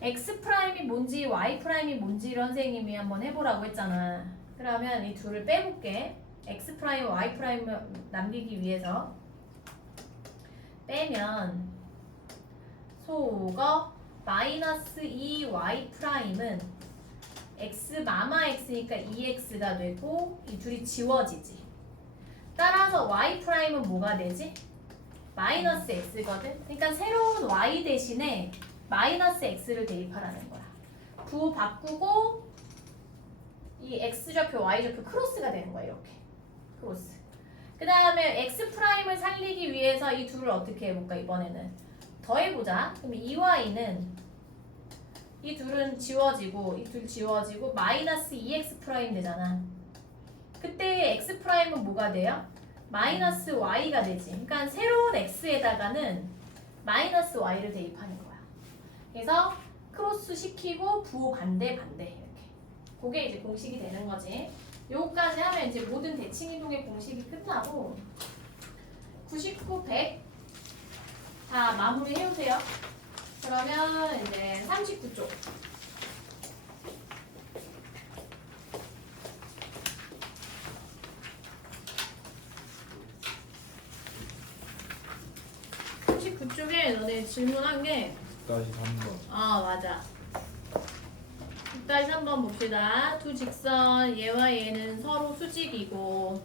x 프라임이 뭔지 y 프라임이 뭔지를 선생님이 한번 해보라고 했잖아. 그러면 이 둘을 빼볼게. x 프라임, y 프라임을 남기기 위해서 빼면 소거 마이너스 2y 프라임은 x 마마 x니까 2x가 되고 이 둘이 지워지지. 따라서 y 프라임은 뭐가 되지? 마이너스 x거든. 그러니까 새로운 y 대신에 마이너스 x를 대입하라는 거야. 부호 바꾸고 이 x좌표 y좌표 크로스가 되는 거야. 이렇게 크로스. 그 다음에 x 프라임을 살리기 위해서 이 둘을 어떻게 해볼까? 이번에는 더해보자. 그럼 2y는 이 둘은 지워지고 이 둘 지워지고 마이너스 2x 프라임 되잖아. 그때 x 프라임은 뭐가 돼요? 마이너스 y가 되지. 그러니까 새로운 x에다가는 마이너스 y를 대입하는 거야. 그래서 크로스 시키고 부호 반대 이렇게. 그게 이제 공식이 되는 거지. 요거까지 하면 이제 모든 대칭 이동의 공식이 끝나고 99, 100 다 마무리 해오세요. 그러면 이제 39쪽. 그쪽에 너네 질문한 게 다시 3번. 맞아. 다시 한번 봅시다. 두 직선 얘와 얘는 서로 수직이고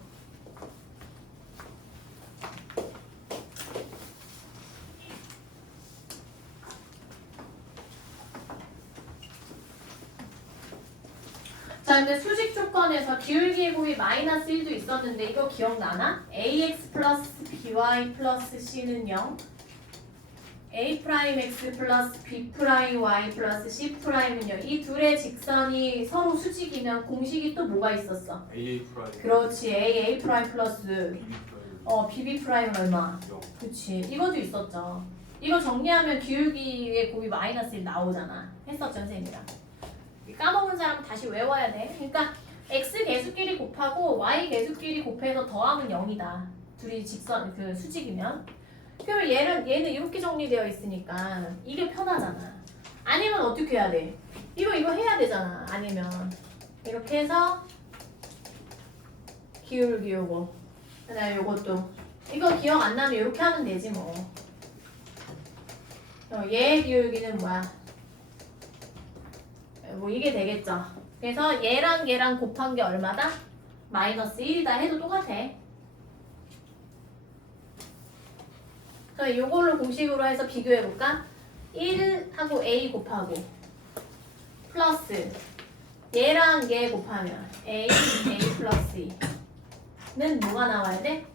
자, 근데 수직 조건에서 기울기의 곱이 마이너스 1도 있었는데 이거 기억나나? ax 플러스 by 플러스 c는 0 a 프라임 x 플러스 b 프라임 y 플러스 c 프라임은 0. 이 둘의 직선이 서로 수직이면 공식이 또 뭐가 있었어? AA 프라임. 그렇지. a 프라임 플러스 BB 프라임. bb 프라임은 얼마? 0. 그치. 이것도 있었죠. 이거 정리하면 기울기의 곱이 마이너스 1 나오잖아. 했었죠, 선생님이랑. 까먹은 사람은 다시 외워야 돼. 그러니까 x 개수끼리 곱하고 y 개수끼리 곱해서 더하면 0이다. 둘이 직선 그 수직이면. 그러면 얘는 이렇게 정리되어 있으니까 이게 편하잖아. 아니면 어떻게 해야 돼? 이거 해야 되잖아. 아니면 이렇게 해서 기울기 요거. 그다음에 요것도 이거 기억 안 나면 이렇게 하면 되지 뭐. 얘 기울기는 뭐야? 뭐 이게 되겠죠. 그래서 얘랑 얘랑 곱한 게 얼마다? 마이너스 1이다 해도 똑같아. 그럼 요걸로 공식으로 해서 비교해볼까? 1하고 a 곱하고 플러스 얘랑 얘 곱하면 a 플러스 2는 뭐가 나와야 돼?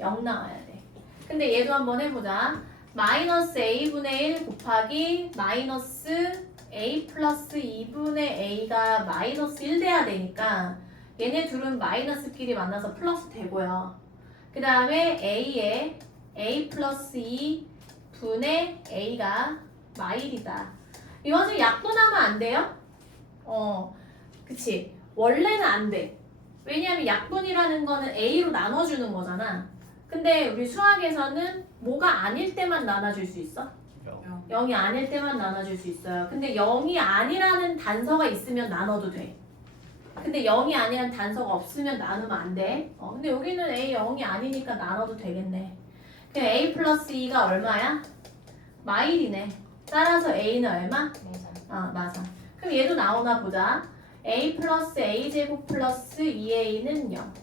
0 나와야 돼. 근데 얘도 한번 해보자. 마이너스 a분의 1 곱하기 마이너스 a 플러스 2분의 a가 마이너스 1 돼야 되니까 얘네 둘은 마이너스끼리 만나서 플러스 되고요. 그 다음에 a에 a 플러스 2분의 a가 마일이다. 이거 좀 약분하면 안 돼요? 그치. 원래는 안 돼. 왜냐하면 약분이라는 거는 a로 나눠주는 거잖아. 근데 우리 수학에서는 뭐가 아닐 때만 나눠줄 수 있어? 0이 아닐 때만 나눠줄 수 있어요. 근데 0이 아니라는 단서가 있으면 나눠도 돼. 근데 0이 아니라는 단서가 없으면 나누면 안 돼. 근데 여기는 a 0이 아니니까 나눠도 되겠네. 그럼 a 플러스 2가 얼마야? 마일이네. 따라서 a는 얼마? 맞아. 그럼 얘도 나오나 보자. a 플러스 a제곱 플러스 2a는 0.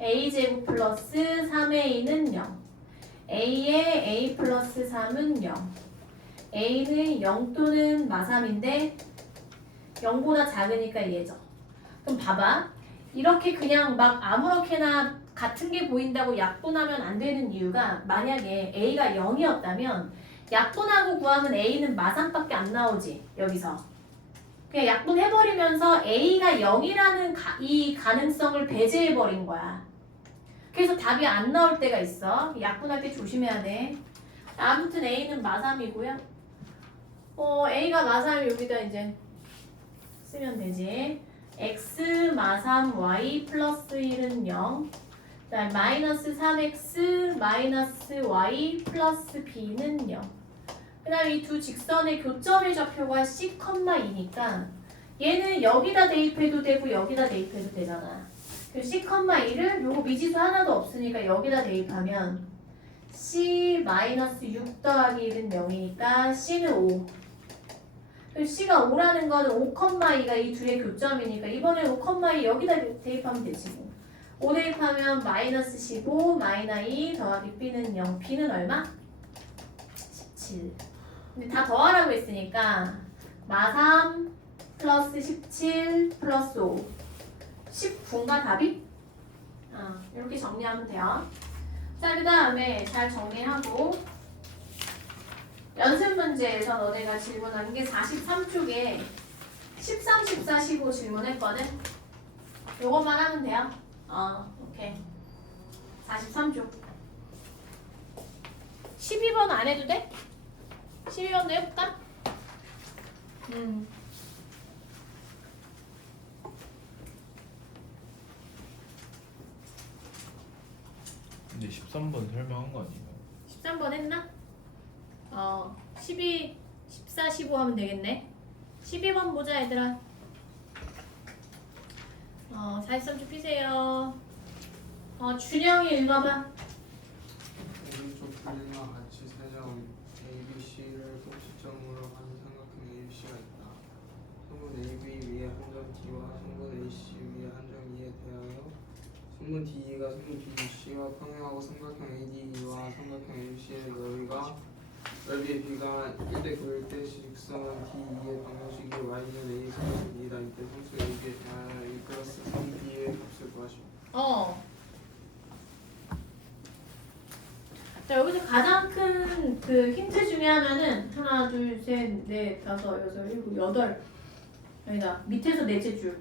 a제곱 플러스 3a는 0. a에 a 플러스 3은 0. a는 0 또는 마3인데 0보다 작으니까 얘죠. 그럼 봐봐. 이렇게 그냥 막 아무렇게나 같은 게 보인다고 약분하면 안 되는 이유가 만약에 a가 0이었다면 약분하고 구하면 a는 마3밖에 안 나오지. 여기서. 그냥 약분해버리면서 a가 0이라는 이 가능성을 배제해버린 거야. 그래서 답이 안 나올 때가 있어. 약분할 때 조심해야 돼. 아무튼 a는 마3이고요. a가 마3 여기다 이제 쓰면 되지. x 마3 y 플러스 1은 0. 그다음 마이너스 3x 마이너스 y 플러스 b는 0. 그다음 이 두 직선의 교점의 좌표가 c, 2니까 얘는 여기다 대입해도 되고 여기다 대입해도 되잖아. 그 c, 2를 요거 미지수 하나도 없으니까 여기다 대입하면 c 마이너스 6 더하기 1은 0이니까 c는 5. 그리고 c가 5라는 거는 5,2가 이 둘의 교점이니까 이번에 5,2 여기다 대입하면 되지 뭐. 5 대입하면 마이너스 15 마이너 2 더하기 b는 0. b는 얼마? 17. 근데 다 더하라고 했으니까 마3 플러스 17 플러스 5 19인가 답이? 이렇게 정리하면 돼요. 자, 그 다음에 잘 정리하고 연습 문제에서 너네가 질문한 게 43쪽에 13, 14, 15 질문했거든? 요것만 하면 돼요. 오케이. 43쪽. 12번 안 해도 돼? 12번도 해볼까? 근데 13번 설명한 거 아니에요? 13번 했나? 12, 14, 15 하면 되겠네. 12번 보자 얘들아. 43쪽 피세요. 준영이 읽어봐. 오른쪽 그림과 같이 세정 ABC를 꼭지점으로 하는 삼각형 ABC가 있다. 성분 AB 위에 한 점 D와 성분 AC 위에 한 점 E에 대하여 성분 DE가 성분 BC와 평행하고 삼각형 ADE와 삼각형 ABC의 넓이의 B가 1대 9일 때 직선 DE의 방정식이 Y는 A 플러스 B다. 이때 상수 AB에 대하여 A 플러스 3B의 값을 구하시오. 자, 여기서 가장 큰 그 힌트 중에 하나는 하나, 둘, 셋, 넷, 다섯, 여섯, 일곱, 여덟. 여기다 밑에서 넷째 줄.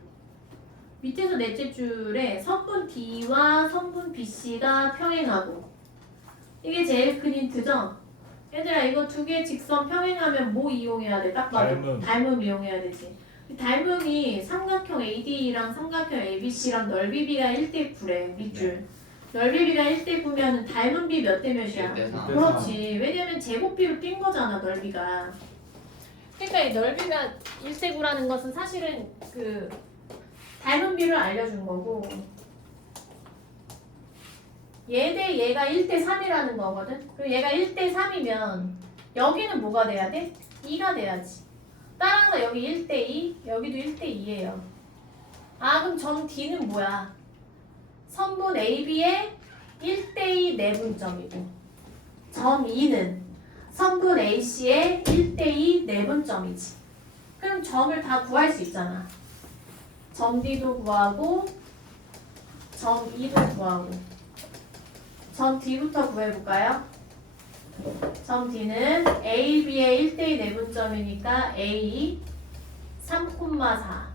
밑에서 넷째 줄에 성분 D와 성분 BC가 평행하고. 이게 제일 큰 힌트죠? 얘들아, 이거 두 개 직선 평행하면 뭐 이용해야 돼? 딱 봐도 닮음 이용해야 되지. 이 닮음이 삼각형 AD랑 삼각형 ABC랑 넓이 B가 1대 9래. 밑줄. 넓이 B가 1대 9면 닮은 B 몇 대 몇이야? 1대 3. 그렇지. 왜냐면 제곱 B로 뛴 거잖아, 넓이가. 그러니까 이 넓이가 1대 9라는 것은 사실은 그 닮은 B를 알려준 거고, 얘 대 얘가 1대 3이라는 거거든. 그리고 얘가 1대 3이면 여기는 뭐가 돼야 돼? 2가 돼야지. 따라서 여기 1대 2, 여기도 1대 2예요. 그럼 점 D는 뭐야? 선분 AB의 1대2 내분점이고, 점 E는 선분 AC의 1대2 내분점이지. 그럼 점을 다 구할 수 있잖아. 점 D도 구하고 점 E도 구하고. 점 D부터 구해볼까요? 점 D는 AB의 1대2 내분점이니까 A 3,4.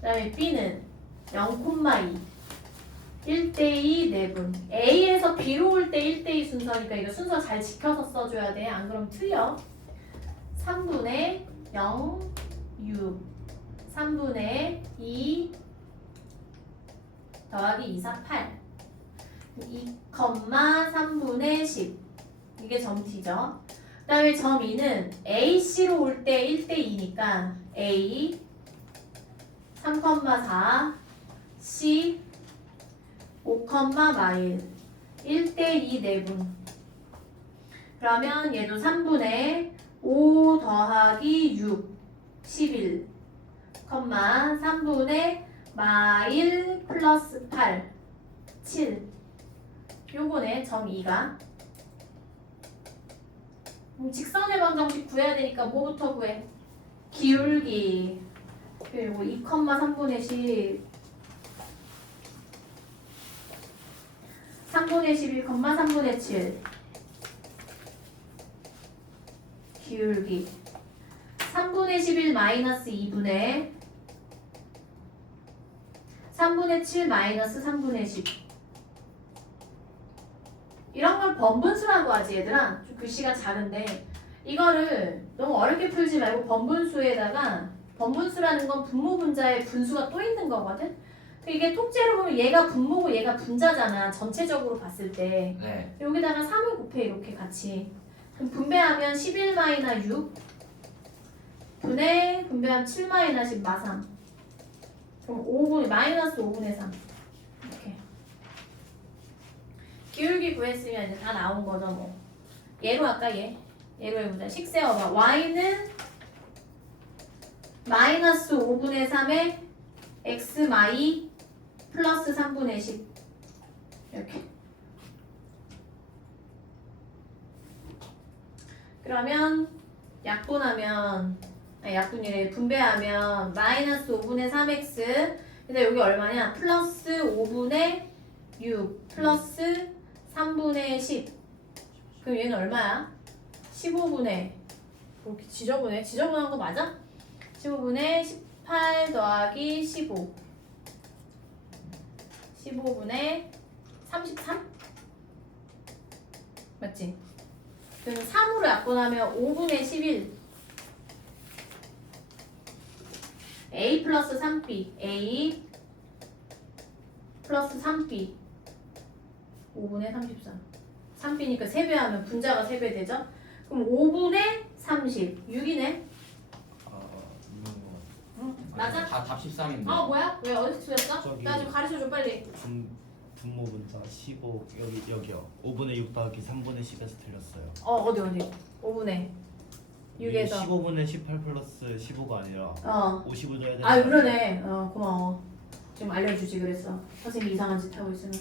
그 다음에 B는 0,2. 1대2 내분. A에서 B로 올 때 1대2 순서니까 이거 순서 잘 지켜서 써줘야 돼. 안 그러면 틀려. 3분의 0, 6. 3분의 2 더하기 2, 4, 8. 2, 3분의 10. 이게 점 D죠. 그 다음에 점 E는 AC로 올 때 1대2니까 A 3,4 C 5, 1대2 내분. 그러면 얘도 3분의 5 더하기 6 11 3분의 마일 플러스 8 7. 요거네 점 2가. 직선의 방정식 구해야 되니까 뭐부터 구해? 기울기. 그리고 2, 3분의 10 3분의 11, 3분의 7 기울기 3분의 11 마이너스 2분의 3분의 7 마이너스 3분의 10 이런 걸 번분수라고 하지 얘들아. 좀 글씨가 작은데 이거를 너무 어렵게 풀지 말고 번분수에다가 번분수라는 건 분모 분자에 분수가 또 있는 거거든. 이게 통째로 보면 얘가 분모고 얘가 분자잖아. 전체적으로 봤을 때. 네. 여기다가 3을 곱해 이렇게 같이. 그럼 분배하면 11 마이너 6 분의 분배하면 7 마이너 10 마3. 그럼 5분 마이너스 5분의 3 이렇게. 기울기 구했으면 이제 다 나온 거죠 뭐. 얘로 할까 얘? 얘로 해보자. 식 세워봐. y는 마이너스 5분의 3에 x 마이 플러스 3분의 10 이렇게. 그러면 약분하면 약분이래. 분배하면 마이너스 5분의 3x 근데 여기 얼마냐? 플러스 5분의 6 플러스 3분의 10. 그럼 얘는 얼마야? 15분의 이렇게 지저분한 거 맞아? 15분의 18 더하기 15 15분의 33? 맞지? 그럼 3으로 약분하면 5분의 11 A 플러스 3B A 플러스 3B 5분의 33 3B니까 3배하면 분자가 3배 되죠? 그럼 5분의 30 6이네? 응, 맞아? 답 13인데. 뭐야? 왜 어디서 틀렸어? 저기- 나 좀 가르쳐줘 빨리. 분모 분자 15 여기요. 5분의 6 더하기 3분의 10에서 틀렸어요. 어디 5분의 6에서 15분의 18 플러스 15가 아니라 50을 넣어야 되는 아 그러네. 고마워. 지금 알려주지 그랬어. 선생님이 이상한 짓 하고 있으면.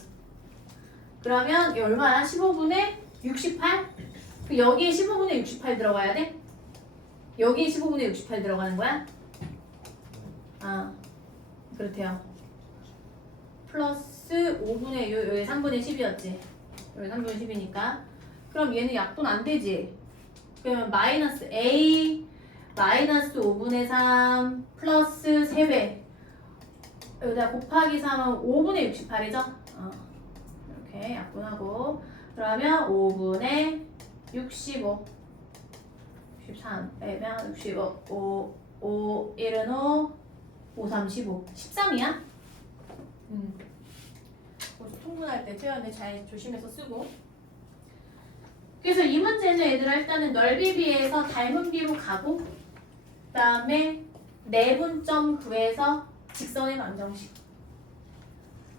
그러면 이게 얼마야? 15분의 68? 그 여기에 15분의 68 들어가야 돼? 여기에 15분의 68 들어가는 거야? 그렇대요. 플러스 5분의 여기 3분의 10이었지. 여기 3분의 10이니까. 그럼 얘는 약분 안 되지. 그러면 마이너스 A 마이너스 5분의 3 플러스 3배. 여기다 곱하기 3하면 5분의 68이죠? 이렇게 약분하고. 그러면 5분의 65 63 빼면 65 5 1은 5 5 3 15 13이야? 통분할 때 표현을 잘 조심해서 쓰고. 그래서 이 문제는 얘들아 일단은 넓이 비에서 닮은 비로 가고 그 다음에 내분점 구해서 직선의 방정식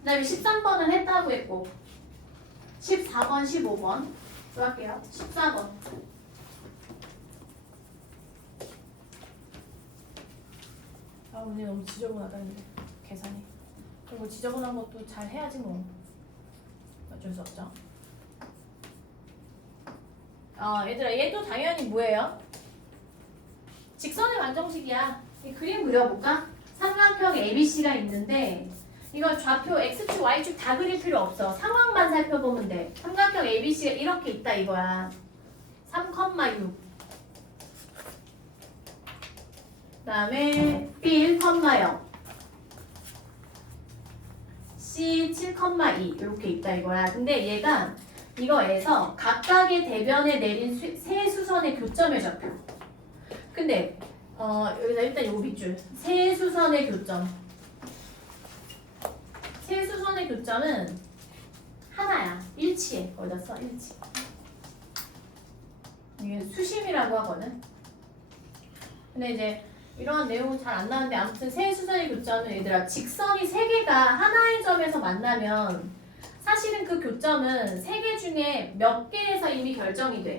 그 다음에 13번은 했다고 했고 14번, 15번 또 할게요. 14번 오늘 너무 지저분하다 근데 계산이. 그리고 지저분한 것도 잘 해야지 뭐. 어쩔 수 없죠. 얘들아 얘도 당연히 뭐예요? 직선의 방정식이야. 이 그림 그려볼까? 삼각형 ABC가 있는데 이거 좌표 X축, Y축 다 그릴 필요 없어. 상황만 살펴보면 돼. 삼각형 ABC가 이렇게 있다 이거야. 3,6 그 다음에 B 1,0 C 7,2 이렇게 있다 이거야. 근데 얘가 이거에서 각각의 대변에 내린 세 수선의 교점을 잡혀. 근데 여기다 일단 요거 밑줄 세 수선의 교점. 세 수선의 교점은 하나야. 일치해. 거기다 써 일치. 이게 수심이라고 하거든. 근데 이제 이런 내용은 잘 안 나오는데 아무튼 세 수선의 교점은 얘들아 직선이 세 개가 하나의 점에서 만나면 사실은 그 교점은 세 개 중에 몇 개에서 이미 결정이 돼.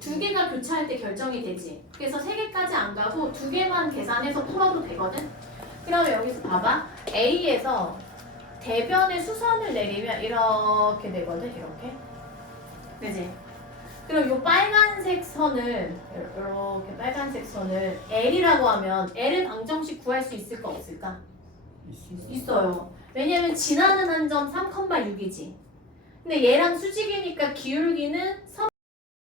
두 개가 교차할 때 결정이 되지. 그래서 세 개까지 안 가고 두 개만 계산해서 풀어도 되거든. 그러면 여기서 봐봐. A에서 대변의 수선을 내리면 이렇게 되거든. 이렇게. 그지? 그럼 이 빨간색 선을 이렇게 빨간색 선을 L이라고 하면 L을 방정식 구할 수 있을까 없을까? 있어요. 왜냐면 지나는 한 점 3,6이지. 근데 얘랑 수직이니까 기울기는